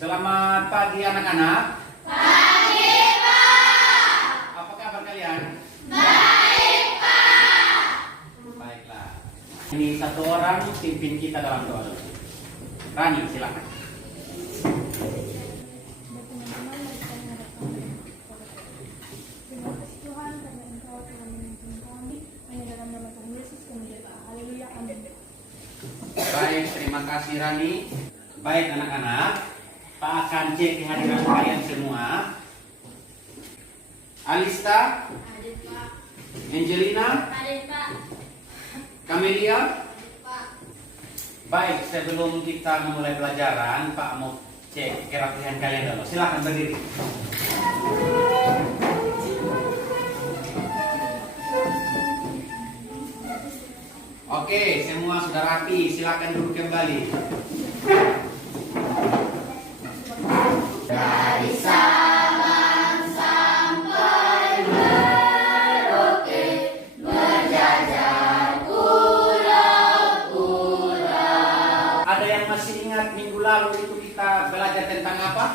Selamat pagi anak-anak. Pagi, Pak. Apa kabar kalian? Baik, Pak. Baiklah. Ini satu orang pimpin kita dalam doa. Rani, silakan. Terima kasih Tuhan karena Engkau telah menuntun kami hanya dalam nama Tuhan Yesus kami berdoa. Haleluya, amin. Baik, terima kasih Rani. Baik anak-anak, Pak akan cek kehadiran kalian semua. Alista, Hadir, Pak. Angelina, Hadir, Pak. Camelia. Hadir, Pak. Baik, sebelum kita memulai pelajaran, Pak mau cek kerapihan kalian dulu. Silakan berdiri. Oke, semua sudah rapi. Silakan duduk kembali. Dari Sabang sampai Merauke, berjajar pulau-pulau. Ada yang masih ingat minggu lalu itu kita belajar tentang apa?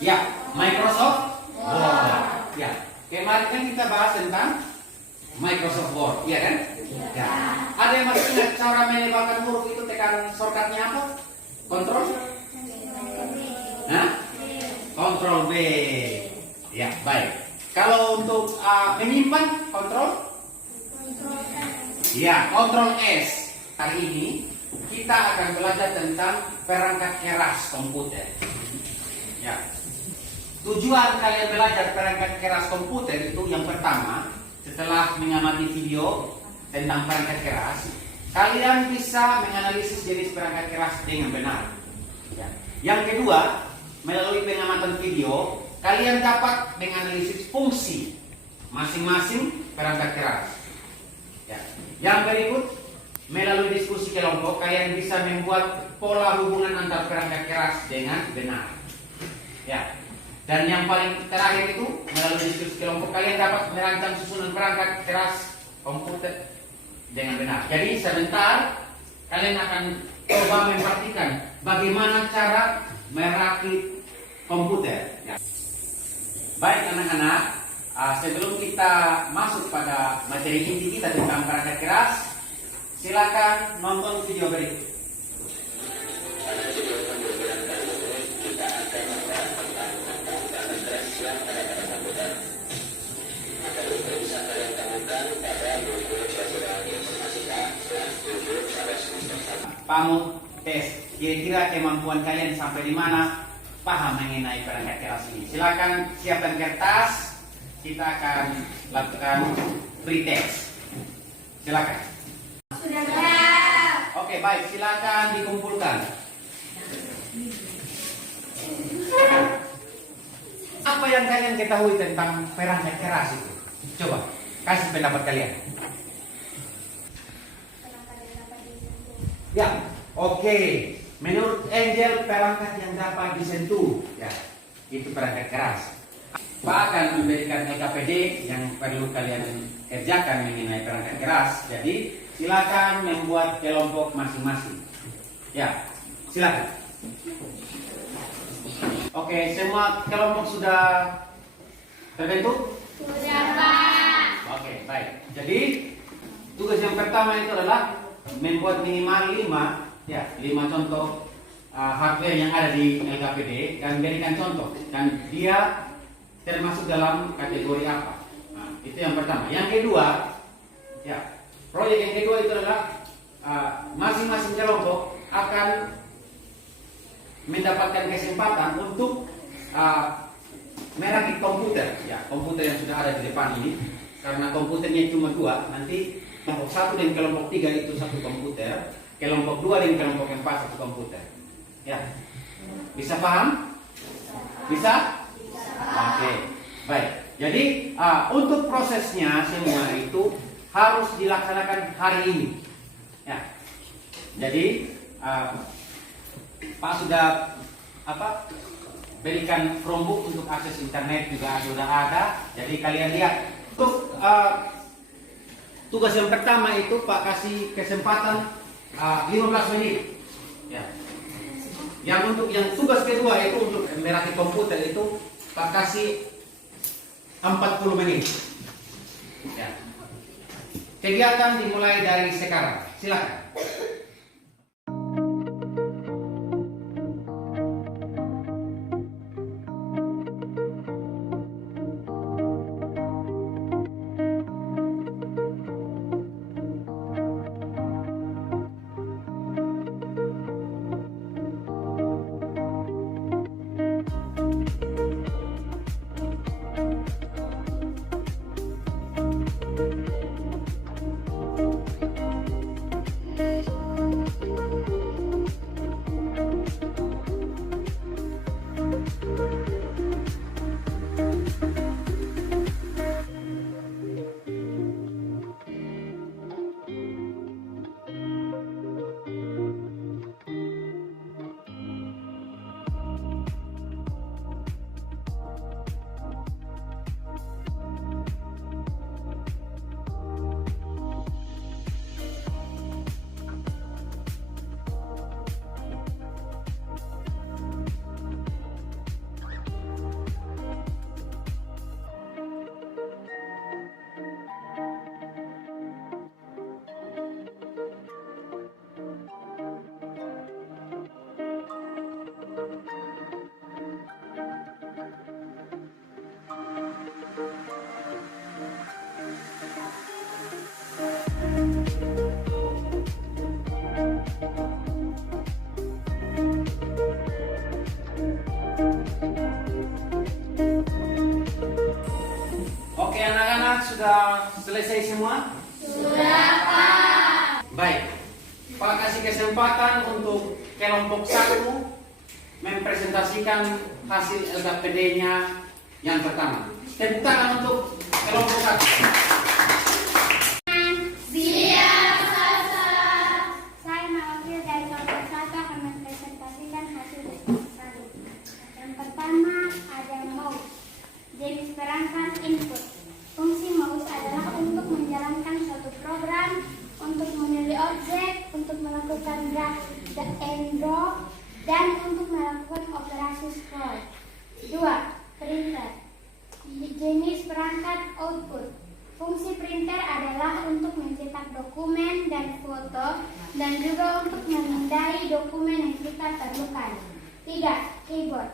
Ya, Microsoft Word. Ya, kemarin kan kita bahas tentang Microsoft Word, iya kan? Ya. Ada yang masih ingat cara menyebalkan huruf itu tekan shortcutnya apa? Kontrol? Hah? Kontrol B. Ya, baik. Kalau untuk menyimpan, kontrol? Ya, kontrol S. Hari ini kita akan belajar tentang perangkat keras komputer. Ya. Tujuan kalian belajar perangkat keras komputer itu yang pertama, setelah mengamati video tentang perangkat keras, kalian bisa menganalisis jenis perangkat keras dengan benar. Ya. Yang kedua, melalui pengamatan video, kalian dapat menganalisis fungsi masing-masing perangkat keras. Ya. Yang berikut, melalui diskusi kelompok, kalian bisa membuat pola hubungan antar perangkat keras dengan benar. Ya. Dan yang paling terakhir itu, melalui diskusi kelompok, kalian dapat merancang susunan perangkat keras komputer dengan benar. Jadi sebentar, kalian akan coba memperhatikan bagaimana cara merakit komputer. Ya. Baik anak-anak, sebelum kita masuk pada materi inti kita tentang perangkat keras, silakan nonton video berikut. Kamu tes kira-kira kemampuan kalian sampai di mana paham mengenai perangkat keras ini. Silakan siapkan kertas, kita akan lakukan pretest. Silakan. Sudah siap. Oke, baik, silakan dikumpulkan. Apa yang kalian ketahui tentang perangkat keras itu? Coba kasih pendapat kalian. Ya, oke. Menurut Angel, perangkat yang dapat disentuh, ya, itu perangkat keras. Pak akan memberikan LKPD yang perlu kalian kerjakan mengenai perangkat keras. Jadi, silakan membuat kelompok masing-masing. Ya, silakan. Oke, semua kelompok sudah terbentuk? Sudah, Pak. Oke, baik. Jadi, tugas yang pertama itu adalah membuat minimal 5 contoh hardware yang ada di LKPD dan berikan contoh, dan dia termasuk dalam kategori apa. Nah, itu yang pertama. Yang kedua, ya, proyek yang kedua itu adalah masing-masing kelompok akan mendapatkan kesempatan untuk merakit komputer, ya, komputer yang sudah ada di depan ini. Karena komputernya cuma 2, nanti kelompok 1 dan kelompok 3 itu satu komputer, kelompok 2 dan kelompok 4 satu komputer. Ya, bisa paham? Bisa? Oke, baik. Jadi untuk prosesnya semua itu harus dilaksanakan hari ini. Ya, jadi Pak sudah berikan Chromebook untuk akses internet juga sudah ada. Jadi kalian lihat untuk tugas yang pertama itu Pak kasih kesempatan 15 menit. Ya. Yang untuk yang tugas kedua itu untuk merakit komputer itu Pak kasih 40 menit. Ya. Kegiatan dimulai dari sekarang. Silakan. Oke anak-anak, sudah selesai semua? Sudah, Pak. Baik, Pak kasih kesempatan untuk kelompok 1 mempresentasikan hasil LKPD-nya yang pertama. Tepuk tangan untuk kelompok 1. Siap, Saya mewakili dari kelompok 1 akan mempresentasikan hasil kelompok 1. Yang pertama ada mouse, jenis perangkat input. Fungsi mouse adalah untuk menjalankan suatu program, untuk memilih objek, untuk melakukan drag and drop, dan untuk melakukan operasi scroll. 2. Printer, jenis perangkat output. Fungsi printer adalah untuk mencetak dokumen dan foto dan juga untuk memindai dokumen yang kita perlukan. 3. Keyboard,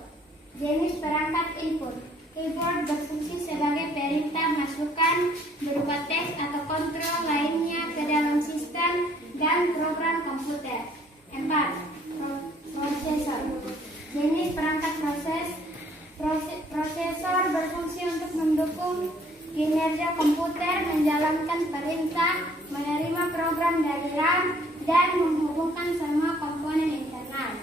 jenis perangkat input. Keyboard berfungsi sebagai perintah masukan berupa teks atau kontrol lainnya ke dalam sistem dan program komputer. 4. Prosesor, jenis perangkat prosesor berfungsi untuk mendukung kinerja komputer, menjalankan perintah, menerima program dari RAM, dan menghubungkan semua komponen internal.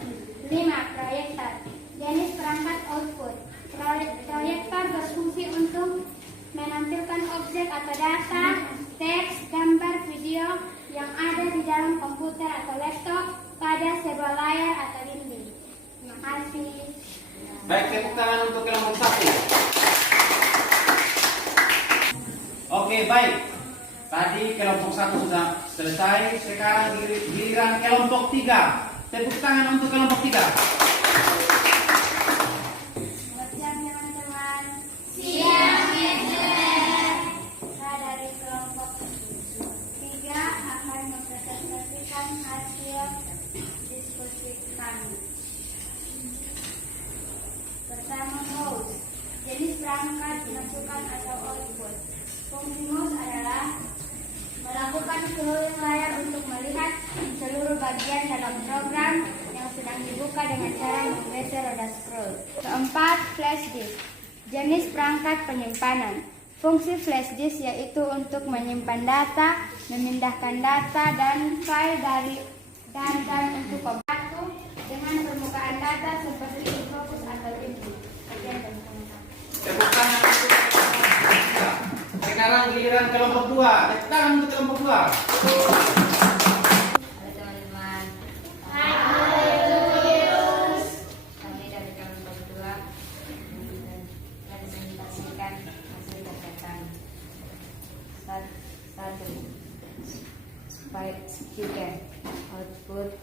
5. Proyektor, jenis perangkat output. Proyektor berfungsi untuk menampilkan objek atau data, teks, gambar, video yang ada di dalam komputer atau laptop pada sebuah layar atau dinding. Terima kasih. Baik, tepuk tangan untuk kelompok 1. Oke, baik. Tadi kelompok 1 sudah selesai. Sekarang giliran kelompok 3. Tepuk tangan untuk kelompok 3. Selamat siang teman-teman. siap, Saya dari kelompok 3 akan mempresentasikan hasil diskusi kami. Pertama, mouse, jenis perangkat masukan atau output. Fungsi mouse adalah melakukan scrolling layar untuk melihat seluruh bagian dalam program yang sedang dibuka dengan cara menggeser roda scroll. Keempat, flash disk, jenis perangkat penyimpanan. Fungsi flash disk yaitu untuk menyimpan data, memindahkan data dan file dari dan untuk komputer dengan permukaan data seperti infocus atau info. Tepuk tangan untuk kelompok 3. Sekarang giliran kelompok 2. Tepuk tangan untuk kelompok 2. Halo teman-teman, kami dari kelompok 2 presentasikan hasil kegiatan. 1. Speaker output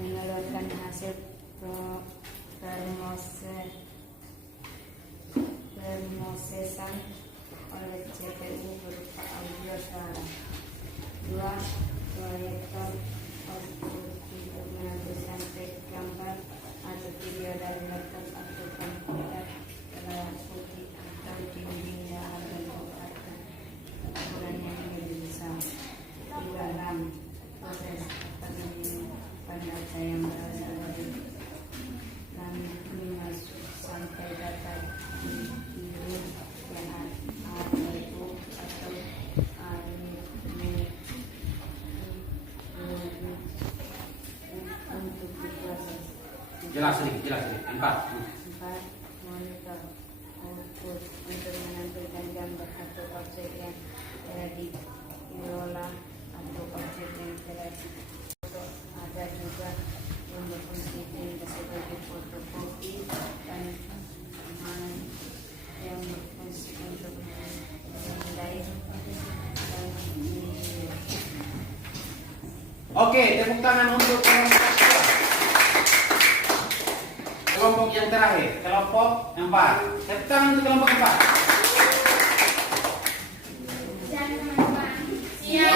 mengeluarkan hasil Permosesan oleh CPU berupa audio suara. 2. Proyektor output untuk menghasilkan teks gambar atau video dari laptop atau komputer ke layar putih atau dinding dalam bentuk kartu ukuran yang lebih besar. 3. RAM proses pada data yang berasal dari RAM dimasuk sampai data yang ada itu atau untuk diproses. Jelas sedikit. 4. 4. Monitor output untuk menampilkan gambar atau objek yang telah diolah atau objek yang telah difoto. Ada juga yang berfungsi sebagai fotokopi dan yang berfungsi untuk menilai dan Oke, tepuk tangan untuk kelompok yang terakhir, kelompok 4. Tepuk tangan untuk kelompok 4. Siap teman-teman. Siap.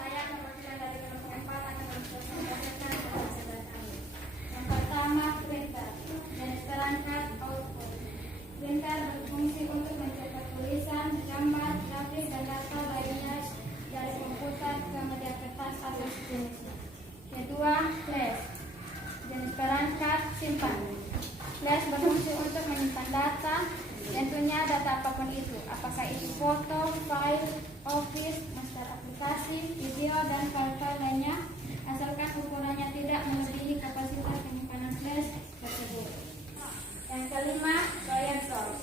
Saya perwakilan dari kelompok 4 akan mempresentasikan hasil data. Yang pertama, printer. Jenis perangkat output. Printer berfungsi untuk mencetak tulisan, gambar, grafis, dan data lainnya dari komputer ke media kertas atau sejenisnya. Kedua, flash. Jenis perangkat simpan. Flash berfungsi untuk menyimpan data, tentunya data apapun itu, apakah itu foto, file, office, master aplikasi, video, dan file-file lainnya, asalkan ukurannya tidak melebihi kapasitas penyimpanan flash tersebut. Yang kelima, proyektor.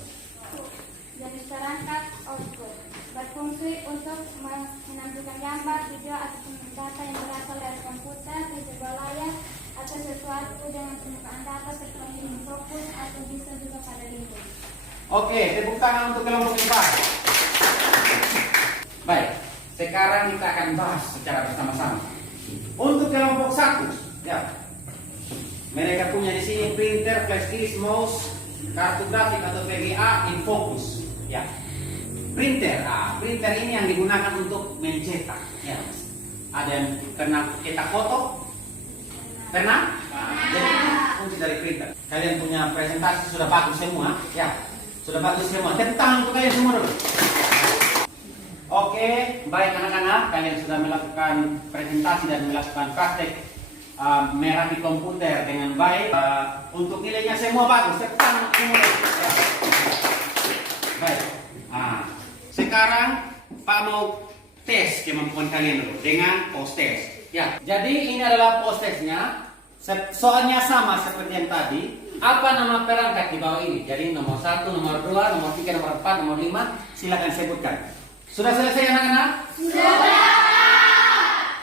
Jenis perangkat output berfungsi untuk menampilkan gambar, video, ataupun data yang berasal dari komputer di sebuah layar atau sesuatu dengan permukaan data seperti fokus atau bisa juga pada lingkup. Oke, tepuk tangan untuk kelompok 4. Baik, sekarang kita akan bahas secara bersama-sama. Untuk kelompok 1, ya. Mereka punya di sini printer, flash disk, mouse, kartu grafik atau VGA, infocus. Ya. Printer, printer ini yang digunakan untuk mencetak. Ya. Ada yang pernah cetak foto? Pernah? Jadi fungsi dari printer. Kalian punya presentasi sudah bagus semua, ya. Sudah bagus semua. Tepuk tangan untuk kalian semua dulu. Oke, baik anak-anak, kalian sudah melakukan presentasi dan melakukan praktek merapi komputer dengan baik. Untuk nilainya semua bagus. Tepuk tangan semua. Ya. Baik. Sekarang Pak mau tes kemampuan kalian dulu dengan post test. Ya. Jadi ini adalah post testnya. Soalnya sama seperti yang tadi. Apa nama perangkat di bawah ini? Jadi nomor 1, nomor 2, nomor 3, nomor 4, nomor 5. Silakan sebutkan. Sudah selesai anak-anak? Sudah.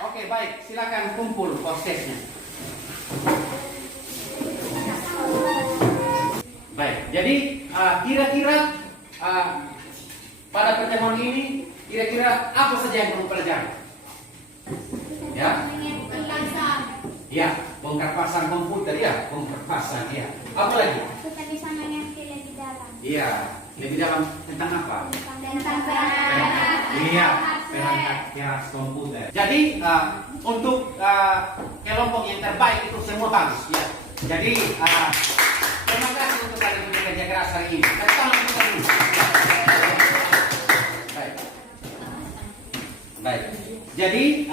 Oke, baik. Silakan kumpul post testnya. Baik. Jadi kira-kira pada pertemuan ini kira-kira apa saja yang kamu pelajari? Ya? Ya, bongkar pasang komputer ya, bongkar pasang ya. Apa lagi? Kita bisa mengerti lebih dalam. Iya, lebih dalam tentang apa? Tentang perangkat. Iya, perangkat keras komputer. Jadi untuk kelompok yang terbaik itu semua bagus ya. Jadi terima kasih untuk kalian yang bekerja keras hari ini. Tangan untuk kalian. Baik. Baik. Jadi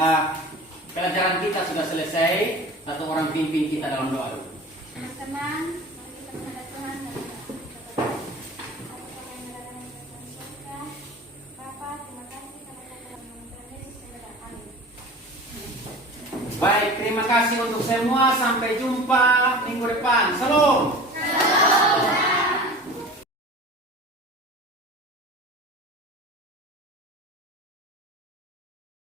pelajaran kita sudah selesai. Satu orang pimpin kita dalam doa dulu. Teman-teman, mari kita kepada Tuhan dan Bapak, terima kasih karena telah menonton Yesus dan kami. Baik, terima kasih untuk semua. Sampai jumpa minggu depan. Salam.